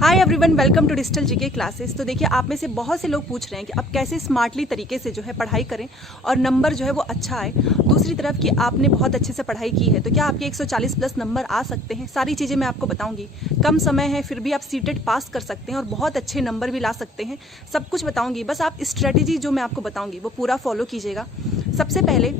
Hi everyone, welcome to digital GK classes. तो देखिए, आप में से बहुत से लोग पूछ रहे हैं कि आप कैसे स्मार्टली तरीके से जो है पढ़ाई करें और नंबर जो है वो अच्छा आए। दूसरी तरफ कि आपने बहुत अच्छे से पढ़ाई की है तो क्या आपके 140 प्लस नंबर आ सकते हैं। सारी चीज़ें मैं आपको बताऊंगी। कम समय है फिर भी आप सीटेट पास कर सकते हैं और बहुत अच्छे नंबर भी ला सकते हैं। सब कुछ बताऊँगी, बस आप स्ट्रेटेजी जो मैं आपको बताऊँगी वो पूरा फॉलो कीजिएगा। सबसे पहले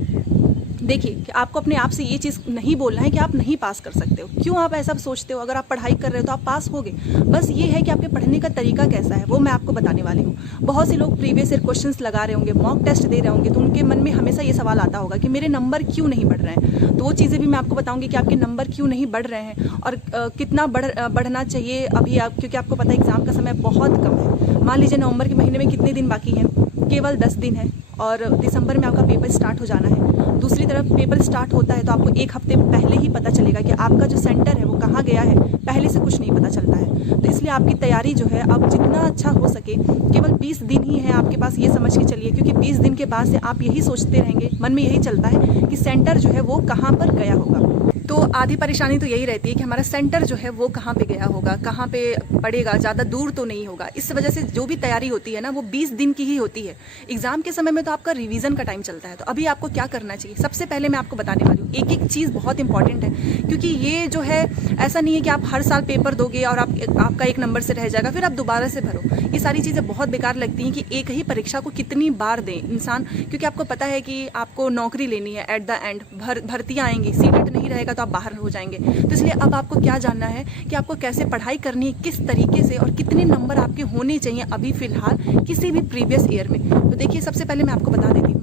देखिए कि आपको अपने आप से ये चीज़ नहीं बोलना है कि आप नहीं पास कर सकते हो। क्यों आप ऐसा सोचते हो? अगर आप पढ़ाई कर रहे हो तो आप पास होगे। बस ये है कि आपके पढ़ने का तरीका कैसा है वो मैं आपको बताने वाली हूँ। बहुत से लोग प्रीवियस ईयर क्वेश्चंस लगा रहे होंगे, मॉक टेस्ट दे रहे होंगे, तो उनके मन में हमेशा ये सवाल आता होगा कि मेरे नंबर क्यों नहीं बढ़ रहे हैं। तो वो चीज़ें भी मैं आपको बताऊँगी कि आपके नंबर क्यों नहीं बढ़ रहे हैं और कितना बढ़ना चाहिए अभी आप, क्योंकि आपको पता है एग्ज़ाम का समय बहुत कम है। मान लीजिए नवंबर के महीने में कितने दिन बाकी हैं? केवल 10 दिन है और दिसंबर में आपका पेपर स्टार्ट हो जाना है। दूसरी तरफ पेपर स्टार्ट होता है तो आपको एक हफ्ते पहले ही पता चलेगा कि आपका जो सेंटर है वो कहाँ गया है। पहले से कुछ नहीं पता चलता है, तो इसलिए आपकी तैयारी जो है अब जितना अच्छा हो सके, केवल 20 दिन ही है आपके पास, ये समझ के चलिए। क्योंकि 20 दिन के बाद से आप यही सोचते रहेंगे, मन में यही चलता है कि सेंटर जो है वो कहाँ पर गया होगा। तो आधी परेशानी तो यही रहती है कि हमारा सेंटर जो है वो कहाँ पे गया होगा, कहाँ पे पड़ेगा, ज़्यादा दूर तो नहीं होगा। इस वजह से जो भी तैयारी होती है ना वो 20 दिन की ही होती है। एग्जाम के समय में तो आपका रिवीजन का टाइम चलता है। तो अभी आपको क्या करना चाहिए, सबसे पहले मैं आपको बताने वाली हूँ। एक एक चीज़ बहुत इंपॉर्टेंट है, क्योंकि ये जो है ऐसा नहीं है कि आप हर साल पेपर दोगे और आपका एक नंबर से रह जाएगा फिर आप दोबारा से भरो। ये सारी चीज़ें बहुत बेकार लगती हैं कि एक ही परीक्षा को कितनी बार दें इंसान, क्योंकि आपको पता है कि आपको नौकरी लेनी है। एट द एंड भर्तियाँ आएंगी, सीटेट नहीं रहेगा तो आप बाहर हो जाएंगे। तो इसलिए अब आपको क्या जानना है कि आपको कैसे पढ़ाई करनी है, किस तरीके से, और कितने नंबर आपके होने चाहिए अभी फिलहाल किसी भी प्रीवियस ईयर में। तो देखिए, सबसे पहले मैं आपको बता देती हूँ,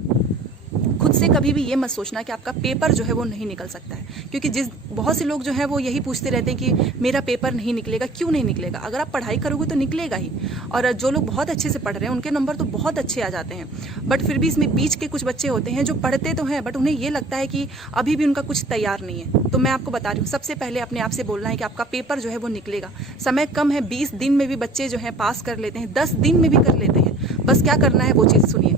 खुद से कभी भी ये मत सोचना कि आपका पेपर जो है वो नहीं निकल सकता है। क्योंकि बहुत से लोग जो है वो यही पूछते रहते हैं कि मेरा पेपर नहीं निकलेगा। क्यों नहीं निकलेगा? अगर आप पढ़ाई करोगे तो निकलेगा ही। और जो लोग बहुत अच्छे से पढ़ रहे हैं उनके नंबर तो बहुत अच्छे आ जाते हैं। बट फिर भी इसमें बीच के कुछ बच्चे होते हैं जो पढ़ते तो हैं बट उन्हें ये लगता है कि अभी भी उनका कुछ तैयार नहीं है। तो मैं आपको बता रही हूँ, सबसे पहले अपने आप से बोलना है कि आपका पेपर जो है वो निकलेगा। समय कम है, 20 दिन में भी बच्चे जो है पास कर लेते हैं, 10 दिन में भी कर लेते हैं। बस क्या करना है वो चीज़ सुनिए।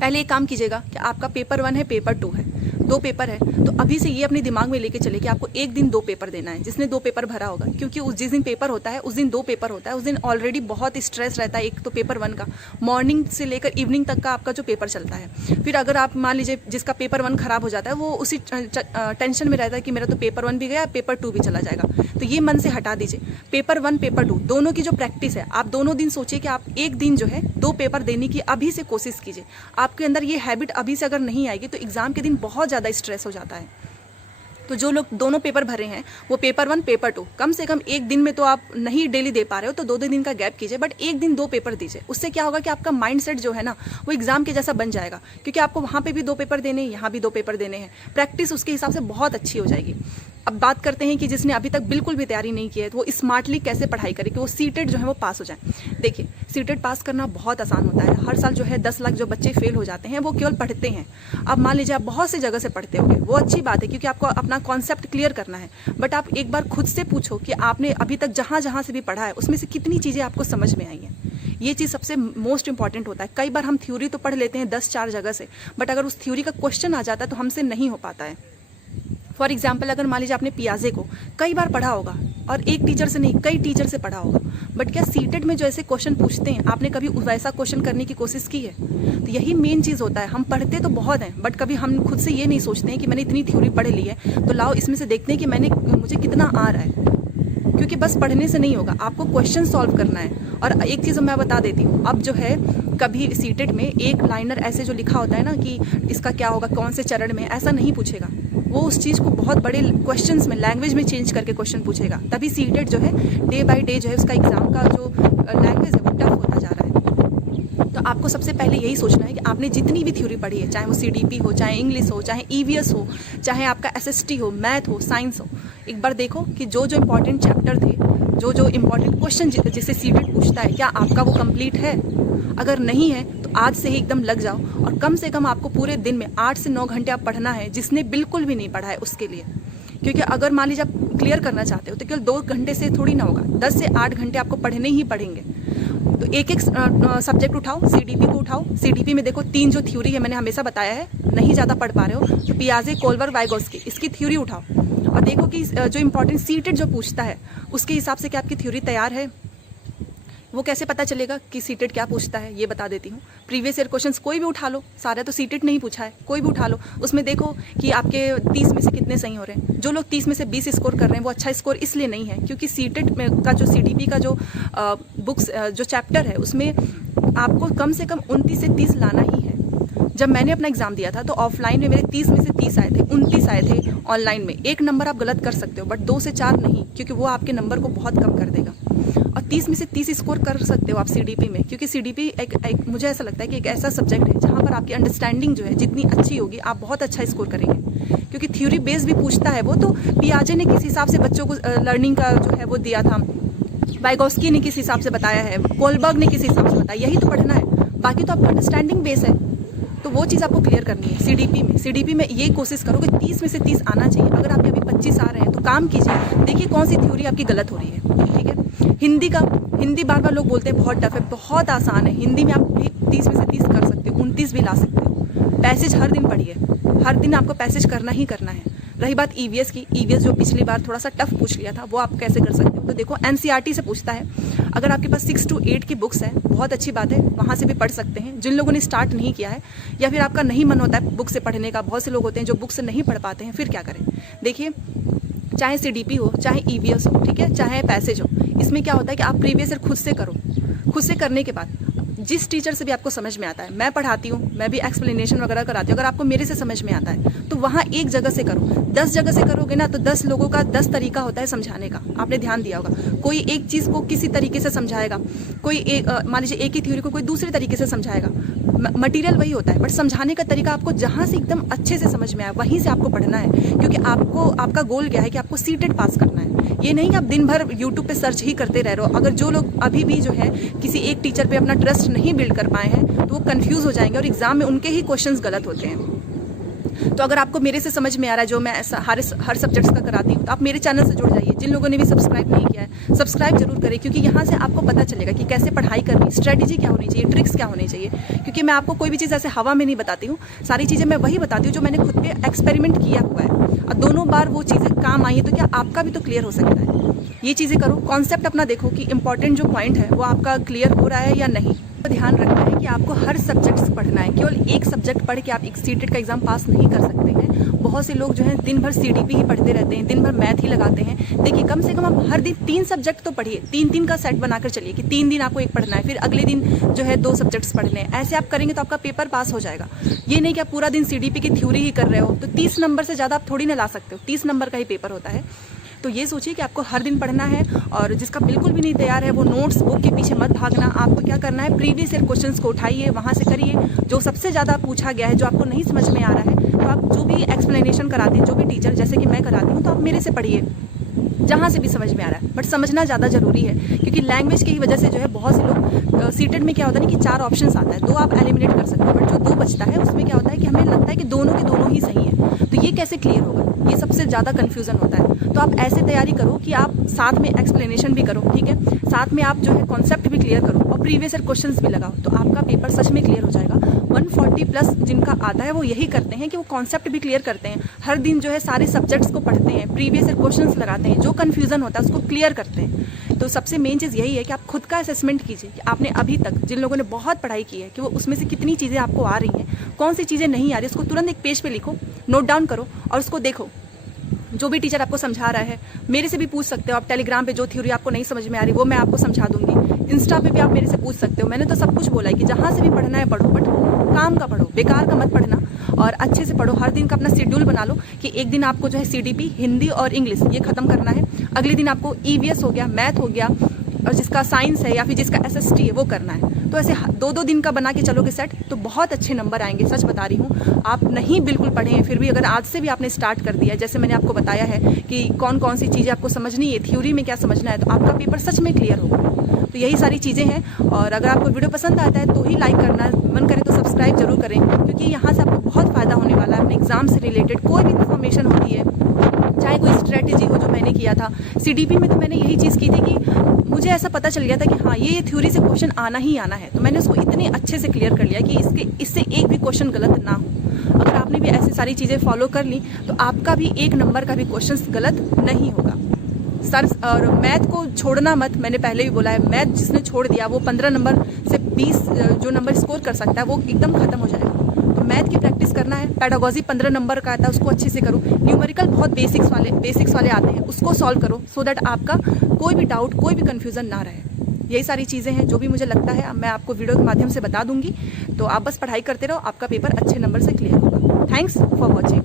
पहले एक काम कीजिएगा कि आपका पेपर 1 है, पेपर 2 है, 2 पेपर है। तो अभी से ये अपने दिमाग में लेके चले कि आपको एक दिन 2 पेपर देना है। जिसने 2 पेपर भरा होगा, क्योंकि जिस दिन पेपर होता है उस दिन 2 पेपर होता है, उस दिन ऑलरेडी बहुत स्ट्रेस रहता है। एक तो पेपर 1 का मॉर्निंग से लेकर इवनिंग तक का आपका जो पेपर चलता है। फिर अगर आप मान लीजिए जिसका पेपर 1 खराब हो जाता है वो उसी टेंशन में रहता है कि मेरा तो पेपर 1 भी गया, पेपर 2 भी चला जाएगा। तो ये मन से हटा दीजिए। पेपर 1 पेपर 2 दोनों की जो प्रैक्टिस है, आप दोनों दिन सोचिए कि आप एक दिन जो है 2 पेपर देने की अभी से कोशिश कीजिए। आपके अंदर ये हैबिट अभी से अगर नहीं आएगी तो एग्जाम के दिन बहुत ज़्यादा स्ट्रेस हो जाता है। तो जो लोग दोनों पेपर भरे हैं वो पेपर 1 पेपर 2 कम से कम एक दिन में तो आप नहीं डेली दे पा रहे हो तो 2-2 दिन का गैप कीजिए, बट एक दिन 2 पेपर दीजिए। उससे क्या होगा कि आपका माइंडसेट जो है ना वो एग्जाम के जैसा बन जाएगा, क्योंकि आपको वहाँ पे भी 2 पेपर देने हैं, यहाँ भी 2 पेपर देने हैं। प्रैक्टिस उसके हिसाब से बहुत अच्छी हो जाएगी। अब बात करते हैं कि जिसने अभी तक बिल्कुल भी तैयारी नहीं की है तो वो स्मार्टली कैसे पढ़ाई करे कि वो सीटेट जो है वो पास हो जाए। देखिए, सीटेट पास करना बहुत आसान होता है। हर साल जो है 10 लाख जो बच्चे फेल हो जाते हैं वो केवल पढ़ते हैं। अब मान लीजिए आप बहुत सी जगह से पढ़ते होंगे, वो अच्छी बात है क्योंकि आपको अपना कॉन्सेप्ट क्लियर करना है। बट आप एक बार खुद से पूछो कि आपने अभी तक जहाँ जहाँ से भी पढ़ा है उसमें से कितनी चीज़ें आपको समझ में आई हैं। ये चीज़ सबसे मोस्ट इंपॉर्टेंट होता है। कई बार हम थ्योरी तो पढ़ लेते हैं 10-4 जगह से, बट अगर उस थ्योरी का क्वेश्चन आ जाता है तो हमसे नहीं हो पाता है। फॉर एग्जाम्पल, अगर मान लीजिए आपने पियाजे को कई बार पढ़ा होगा और एक टीचर से नहीं कई टीचर से पढ़ा होगा, बट क्या सीटेट में जो ऐसे क्वेश्चन पूछते हैं आपने कभी वैसा क्वेश्चन करने की कोशिश की है? तो यही मेन चीज़ होता है। हम पढ़ते तो बहुत हैं बट कभी हम खुद से ये नहीं सोचते हैं कि मैंने इतनी थ्योरी पढ़ ली है तो लाओ इसमें से देखते हैं कि मुझे कितना आ रहा है। क्योंकि बस पढ़ने से नहीं होगा, आपको क्वेश्चन सॉल्व करना है। और एक चीज़ मैं बता देती हूँ, अब जो है कभी सीटेट में एक लाइनर ऐसे जो लिखा होता है ना कि इसका क्या होगा, कौन से चरण में, ऐसा नहीं पूछेगा। वो उस चीज़ को बहुत बड़े क्वेश्चंस में लैंग्वेज में चेंज करके क्वेश्चन पूछेगा। तभी सीटेट जो है डे बाय डे जो है उसका एग्जाम का जो लैंग्वेज है वो टफ होता जा रहा है। तो आपको सबसे पहले यही सोचना है कि आपने जितनी भी थ्योरी पढ़ी है, चाहे वो CDP हो, चाहे इंग्लिश हो, चाहे EVS हो, चाहे आपका SST हो, मैथ हो, साइंस हो, एक बार देखो कि जो जो इम्पोर्टेंट चैप्टर थे, जो जो इम्पोर्टेंट क्वेश्चन जिसे सीटेट पूछता है, क्या आपका वो कंप्लीट है? अगर नहीं है तो आज से ही एकदम लग जाओ और कम से कम आपको पूरे दिन में 8 से 9 घंटे आप पढ़ना है, जिसने बिल्कुल भी नहीं पढ़ा है उसके लिए। क्योंकि अगर मान लीजिए आप क्लियर करना चाहते हो तो केवल 2 घंटे से थोड़ी ना होगा, 10 से 8 घंटे आपको पढ़ने ही पढ़ेंगे। तो एक एक सब्जेक्ट उठाओ, CDP को उठाओ। CDP में देखो 3 जो थ्योरी है, मैंने हमेशा बताया है, नहीं ज़्यादा पढ़ पा रहे हो तो पियाजे, कोलबर, वाइगोस्की, इसकी थ्योरी उठाओ और देखो कि जो इंपॉर्टेंट सीटेड जो पूछता है उसके हिसाब से क्या आपकी थ्योरी तैयार है। वो कैसे पता चलेगा कि सीटेड क्या पूछता है, ये बता देती हूँ। प्रीवियस ईयर क्वेश्चंस कोई भी उठा लो, सारा तो सीटेड नहीं पूछा है, कोई भी उठा लो, उसमें देखो कि आपके 30 में से कितने सही हो रहे हैं। जो लोग 30 में से 20 स्कोर कर रहे हैं वो अच्छा स्कोर इसलिए नहीं है क्योंकि सीटेड का जो CDP का जो बुक्स जो चैप्टर है उसमें आपको कम से कम 29 से 30 लाना ही है। जब मैंने अपना एग्जाम दिया था तो ऑफलाइन में मेरे 30 में से 30 आए थे, 29 आए थे ऑनलाइन में। एक नंबर आप गलत कर सकते हो बट 2 से 4 नहीं, क्योंकि वो आपके नंबर को बहुत कम कर देगा। और 30 में से 30 स्कोर कर सकते हो आप CDP में, क्योंकि CDP एक मुझे ऐसा लगता है कि एक ऐसा सब्जेक्ट है जहाँ पर आपकी अंडरस्टैंडिंग जो है जितनी अच्छी होगी आप बहुत अच्छा स्कोर करेंगे। क्योंकि थ्योरी बेस भी पूछता है वो, तो पियाजे ने किस हिसाब से बच्चों को लर्निंग का जो है वो दिया था, वाइगोस्की ने किस हिसाब से बताया है, कोलबर्ग ने किस हिसाब से बताया, यही तो पढ़ना है। बाकी तो आपका अंडरस्टैंडिंग बेस है, तो वो चीज़ आपको क्लियर करनी है। CDP में ये कोशिश करो कि 30 में से 30 आना चाहिए। अगर आपके अभी 25 आ रहे हैं तो काम कीजिए, देखिए कौन सी थ्योरी आपकी गलत हो रही है। ठीक है, हिंदी बार बार लोग बोलते हैं बहुत टफ है, बहुत आसान है। हिंदी में आप भी 30 में से 30 कर सकते हो, 29 भी ला सकते हो। पैसेज हर दिन पढ़िए, हर दिन आपको पैसेज करना ही करना है। रही बात EVS की, EVS जो पिछली बार थोड़ा सा टफ पूछ लिया था वो आप कैसे कर सकते हो, तो देखो NCERT से पूछता है। अगर आपके पास 6 to 8 की बुक्स है बहुत अच्छी बात है, वहाँ से भी पढ़ सकते हैं। जिन लोगों ने स्टार्ट नहीं किया है या फिर आपका नहीं मन होता है बुक से पढ़ने का, बहुत से लोग होते हैं जो बुक से नहीं पढ़ पाते हैं, फिर क्या करें। देखिए चाहे CDP हो, चाहे EVS हो, ठीक है, चाहे पैसेज हो, इसमें क्या होता है कि आप प्रीवियस ईयर खुद से करो। खुद से करने के बाद जिस टीचर से भी आपको समझ में आता है, मैं पढ़ाती हूँ, मैं भी एक्सप्लेनेशन वगैरह कराती हूँ, अगर आपको मेरे से समझ में आता है तो वहाँ एक जगह से करो। 10 जगह से करोगे ना तो 10 लोगों का 10 तरीका होता है समझाने का, आपने ध्यान दिया होगा। कोई एक चीज़ को किसी तरीके से समझाएगा, कोई मान लीजिए एक ही थ्योरी को कोई दूसरे तरीके से समझाएगा। मटीरियल वही होता है बट समझाने का तरीका आपको जहाँ से एकदम अच्छे से समझ में आए वहीं से आपको पढ़ना है, क्योंकि आपका गोल क्या है कि आपको सीटेड पास करना है। ये नहीं कि आप दिन भर यूट्यूब पे सर्च ही करते रह रहे हो। अगर जो लोग अभी भी जो है किसी एक टीचर पे अपना ट्रस्ट नहीं बिल्ड कर पाए हैं तो वो कंफ्यूज हो जाएंगे और एग्जाम में उनके ही क्वेश्चंस गलत होते हैं। तो अगर आपको मेरे से समझ में आ रहा है जो मैं हर सब्जेक्ट्स का कराती हूँ तो आप मेरे चैनल से जुड़ जाइए। जिन लोगों ने भी सब्सक्राइब नहीं किया है सब्सक्राइब जरूर करें, क्योंकि यहाँ से आपको पता चलेगा कि कैसे पढ़ाई करनी, स्ट्रेटेजी क्या होनी चाहिए, ट्रिक्स क्या होनी चाहिए। क्योंकि मैं आपको कोई भी चीज़ ऐसे हवा में नहीं बताती हूँ, सारी चीज़ें मैं वही बताती हूँ जो मैंने खुद पे एक्सपेरिमेंट किया हुआ है और दोनों बार वो चीज़ें काम आई है, तो क्या आपका भी तो क्लियर हो सकता है। ये चीज़ें करो, कॉन्सेप्ट अपना देखो कि इंपॉर्टेंट जो पॉइंट है वो आपका क्लियर हो रहा है या नहीं। तो ध्यान रखना है कि आपको हर सब्जेक्ट पढ़ना है, केवल एक सब्जेक्ट पढ़ के आप एक सीटेड का एग्जाम पास नहीं कर सकते हैं। बहुत से लोग जो हैं दिन भर CDP ही पढ़ते रहते हैं, दिन भर मैथ ही लगाते हैं। देखिए कम से कम आप हर दिन 3 सब्जेक्ट तो पढ़िए, 3-3 का सेट बनाकर चलिए कि 3 दिन आपको एक पढ़ना है, फिर अगले दिन जो है 2 सब्जेक्ट्स पढ़ने हैं। ऐसे आप करेंगे तो आपका पेपर पास हो जाएगा। ये नहीं कि आप पूरा दिन CDP की थ्योरी ही कर रहे हो, तो 30 नंबर से ज़्यादा आप थोड़ी ना ला सकते हो, 30 नंबर का ही पेपर होता है। तो ये सोचिए कि आपको हर दिन पढ़ना है, और जिसका बिल्कुल भी नहीं तैयार है वो नोट्स बुक के पीछे मत भागना। आपको क्या करना है, प्रीवियस ईयर क्वेश्चंस को उठाइए, वहाँ से करिए जो सबसे ज़्यादा पूछा गया है। जो आपको नहीं समझ में आ रहा है तो आप जो भी एक्सप्लेनेशन कराते हैं, जो भी टीचर जैसे कि मैं कराती हूँ, तो आप मेरे से पढ़िए जहाँ से भी समझ में आ रहा है। बट समझना ज़्यादा ज़रूरी है, क्योंकि लैंग्वेज की वजह से जो है बहुत से लोग सीटेड में क्या होता है ना कि 4 ऑप्शंस आता है, 2 आप एलिमिनेट कर सकते हो, बट जो 2 बचता है उसमें क्या होता है कि हमें लगता है कि दोनों के दोनों ही सही है। तो ये कैसे क्लियर होगा, ये सबसे ज़्यादा कन्फ्यूज़न होता है। तो आप ऐसे तैयारी करो कि आप साथ में एक्सप्लेनेशन भी करो, ठीक है, साथ में आप जो है कॉन्सेप्ट भी क्लियर करो और प्रीवियस ईयर क्वेश्चंस भी लगाओ, तो आपका पेपर सच में क्लियर हो जाएगा। 140+ जिनका आता है वो यही करते हैं कि वो कॉन्सेप्ट भी क्लियर करते हैं, हर दिन जो है सारे सब्जेक्ट्स को पढ़ते हैं, प्रीवियस ईयर क्वेश्चंस लगाते हैं, जो कन्फ्यूज़न होता है उसको क्लियर करते हैं। तो सबसे मेन चीज़ यही है कि आप खुद का असेसमेंट कीजिए कि आपने अभी तक जिन लोगों ने बहुत पढ़ाई की है कि वो उसमें से कितनी चीज़ें आपको आ रही हैं, कौन सी चीज़ें नहीं आ रही, उसको तुरंत एक पेज पे लिखो, नोट डाउन करो और उसको देखो। जो भी टीचर आपको समझा रहा है मेरे से भी पूछ सकते हो आप, टेलीग्राम पे जो थ्योरी आपको नहीं समझ में आ रही वो मैं आपको समझा दूंगी। इंस्टा पे भी आप मेरे से पूछ सकते हो। मैंने तो सब कुछ बोला है कि जहाँ से भी पढ़ना है पढ़ो, बट काम का पढ़ो, बेकार का मत पढ़ना, और अच्छे से पढ़ो। हर दिन का अपना शेड्यूल बना लो कि एक दिन आपको जो है CDP हिंदी और इंग्लिश ये खत्म करना है, अगले दिन आपको EVS हो गया, मैथ हो गया, और जिसका साइंस है या फिर जिसका SST है वो करना है। तो ऐसे 2-2 दिन का बना के चलोगे सेट तो बहुत अच्छे नंबर आएंगे, सच बता रही हूँ। आप नहीं बिल्कुल पढ़े हैं फिर भी अगर आज से भी आपने स्टार्ट कर दिया, जैसे मैंने आपको बताया है कि कौन कौन सी चीज़ें आपको समझनी है, थ्योरी में क्या समझना है, तो आपका पेपर सच में क्लियर होगा। तो यही सारी चीज़ें हैं, और अगर आपको वीडियो पसंद आता है तो ही लाइक करना, मन करे तो सब्सक्राइब जरूर करें, क्योंकि यहाँ से आपको बहुत फ़ायदा होने वाला है। अपने एग्जाम से रिलेटेड कोई भी इन्फॉर्मेशन होती है, चाहे कोई स्ट्रेटेजी हो, जो मैंने किया था CDP में, तो मैंने यही चीज़ की थी कि मुझे ऐसा पता चल गया था कि हाँ ये थ्योरी से क्वेश्चन आना ही आना है, तो मैंने उसको इतने अच्छे से क्लियर कर लिया कि इससे एक भी क्वेश्चन गलत ना हो। अगर आप आपने भी ऐसी सारी चीज़ें फॉलो कर ली तो आपका भी 1 नंबर का भी क्वेश्चन गलत नहीं होगा सर। और मैथ को छोड़ना मत, मैंने पहले भी बोला है, मैथ जिसने छोड़ दिया वो 15 नंबर से 20 जो नंबर स्कोर कर सकता है वो एकदम खत्म हो जाएगा। तो मैथ की प्रैक्टिस करना है। पेडागोजी 15 नंबर का आता है, उसको अच्छे से करो। न्यूमेरिकल बहुत बेसिक्स वाले आते हैं, उसको सॉल्व करो सो दैट आपका कोई भी डाउट, कोई भी कन्फ्यूज़न ना रहे। यही सारी चीज़ें हैं जो भी मुझे लगता है मैं आपको वीडियो के माध्यम से बता दूंगी। तो आप बस पढ़ाई करते रहो, आपका पेपर अच्छे नंबर से क्लियर होगा। Thanks for watching.